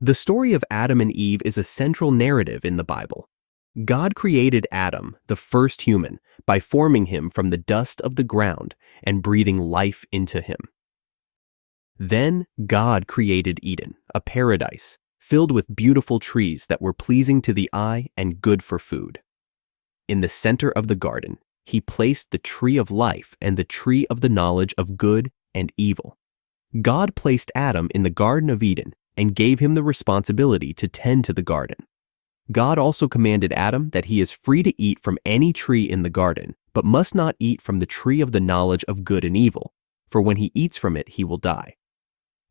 The story of Adam and Eve is a central narrative in the Bible. God created Adam, the first human, by forming him from the dust of the ground and breathing life into him. Then God created Eden, a paradise, filled with beautiful trees that were pleasing to the eye and good for food. In the center of the garden, he placed the tree of life and the tree of the knowledge of good and evil. God placed Adam in the Garden of Eden and gave him the responsibility to tend to the garden. God also commanded Adam that he is free to eat from any tree in the garden, but must not eat from the tree of the knowledge of good and evil, for when he eats from it, he will die.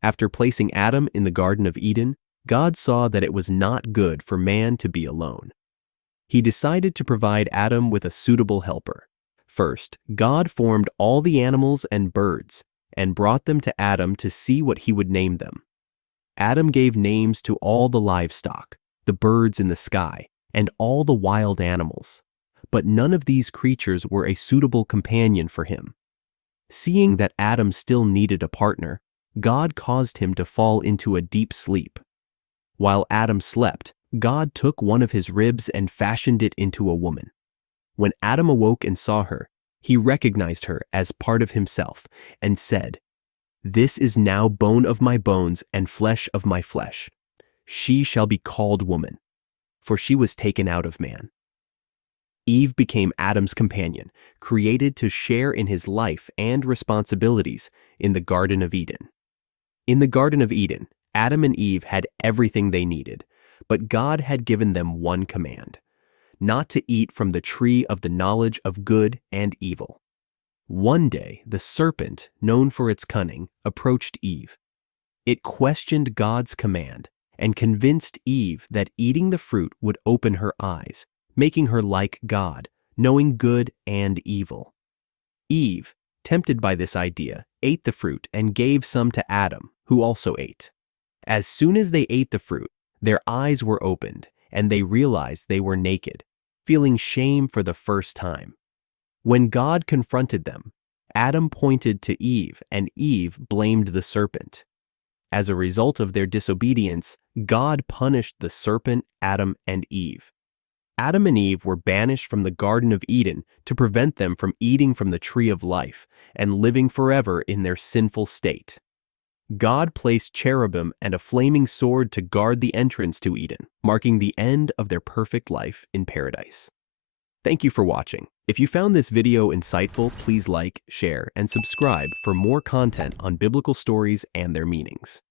After placing Adam in the Garden of Eden, God saw that it was not good for man to be alone. He decided to provide Adam with a suitable helper. First, God formed all the animals and birds and brought them to Adam to see what he would name them. Adam gave names to all the livestock, the birds in the sky, and all the wild animals. But none of these creatures were a suitable companion for him. Seeing that Adam still needed a partner, God caused him to fall into a deep sleep. While Adam slept, God took one of his ribs and fashioned it into a woman. When Adam awoke and saw her, he recognized her as part of himself and said, "This is now bone of my bones and flesh of my flesh. She shall be called woman, for she was taken out of man." Eve became Adam's companion, created to share in his life and responsibilities in the Garden of Eden. In the Garden of Eden, Adam and Eve had everything they needed, but God had given them one command: not to eat from the tree of the knowledge of good and evil. One day, the serpent, known for its cunning, approached Eve. It questioned God's command and convinced Eve that eating the fruit would open her eyes, making her like God, knowing good and evil. Eve, tempted by this idea, ate the fruit and gave some to Adam, who also ate. As soon as they ate the fruit, their eyes were opened, and they realized they were naked, feeling shame for the first time. When God confronted them, Adam pointed to Eve, and Eve blamed the serpent. As a result of their disobedience, God punished the serpent, Adam, and Eve. Adam and Eve were banished from the Garden of Eden to prevent them from eating from the tree of life and living forever in their sinful state. God placed cherubim and a flaming sword to guard the entrance to Eden, marking the end of their perfect life in paradise. Thank you for watching. If you found this video insightful, please like, share, and subscribe for more content on biblical stories and their meanings.